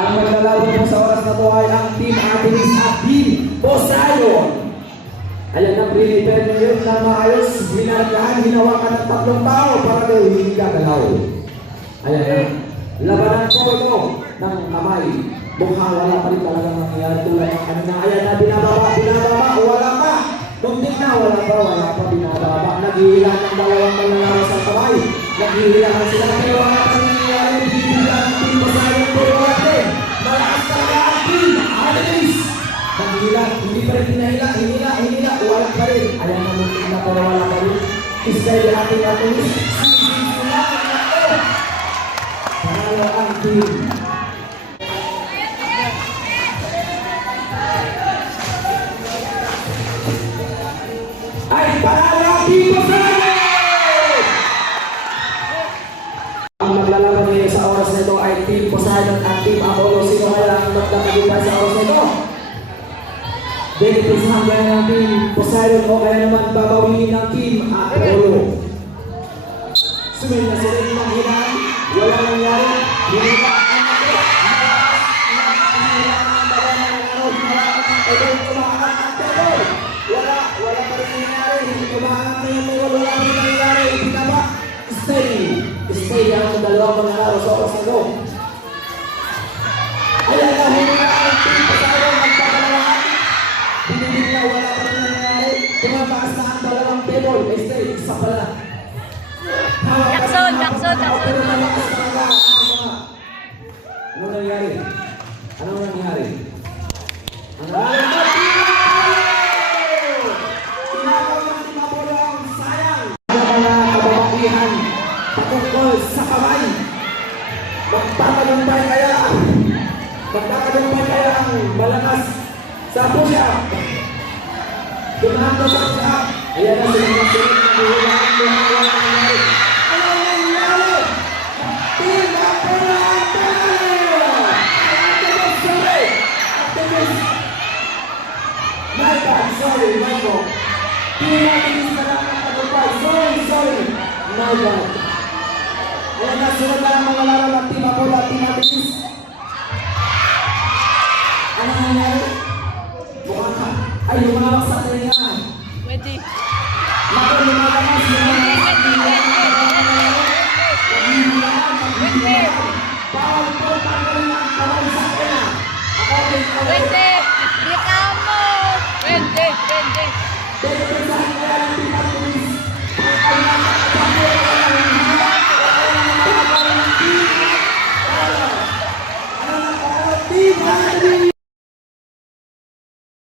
Ang maglalaban po sa oras na to ay ang Team Artemis at Team Poseidon. Ayan na, prepare nyo yun na maayos. Hinargahan, hinawakan ng tatlong tao para daw hindi gagalaw. Ayan na. Labanan po ito ng kamay. Mukhang wala pa rin talagang nangyayari tulad ng kanina. Ayan na, binababa, wala pa. Muntik na, wala pa, binababa. Naghihila ng dalawang manlalaro sa kamay. Naghihila ng sila, pero wala pa rin nangyayari. Bibigyan ng Team Poseidon po natin. Malakas talaga ang Team Artemis. Naghihila, hindi pa rin hinila, wala pa rin. Ayan na, muntik na, pero wala pa rin. Israel ating Artemis. Panalo ang team. Ay, panalo ang Team Poseidon! Ang maglalaban ngayon sa oras na ito ay Team Poseidon at Team Apollo. Sino kaya ang magkakagulay sa oras na ito? Dinipisahan kaya ng Team Poseidon o kaya naman babawiin ng Team Apollo. Sumil na sila ng hinaan. Wala nangyari. Hinila ang ito. Wala pa rin nangyari. Hindi kumahanap na yung mga wala rin nangyari. Pinaba. Stay ang dalawang manlalaro sa oras na ito. Ayan na, hinila ang Team Poseidon. Magpapalawan. Binibig na wala pa rin nangyari. Tumataas na ang dalawang table. Stay, isa pala. Jackson. Ano nangyari? Ano nangyari? Ang tinawag ng Team Apollo ang sayang. Ang mga kababakihan patungkol sa kamay. Magpapagampay kaya ang malakas sa push-up. Tumahan ko sa push-up. Ayan na sila ng sunod na buhulaan mo ang walang nangyari. Ano nangyari? Team Apollo ang panalo! My God, sorry, Michael. Team Artemis na lang ang tagumpay. Sorry. My God. Ayan na, sunod na ang mga laro ng Team Apollo at Team Artemis. Ano nangyari? Bukan ka. Ay, lumawak sa talinga. Pwede. Naku, lumalakas. Bawal po, tanggalin ang kamay sa kanya. Pwede. Di ka mo. Pwede. Dinipisahan kaya ng Team Artemis. Ang kanyang Team Artemis.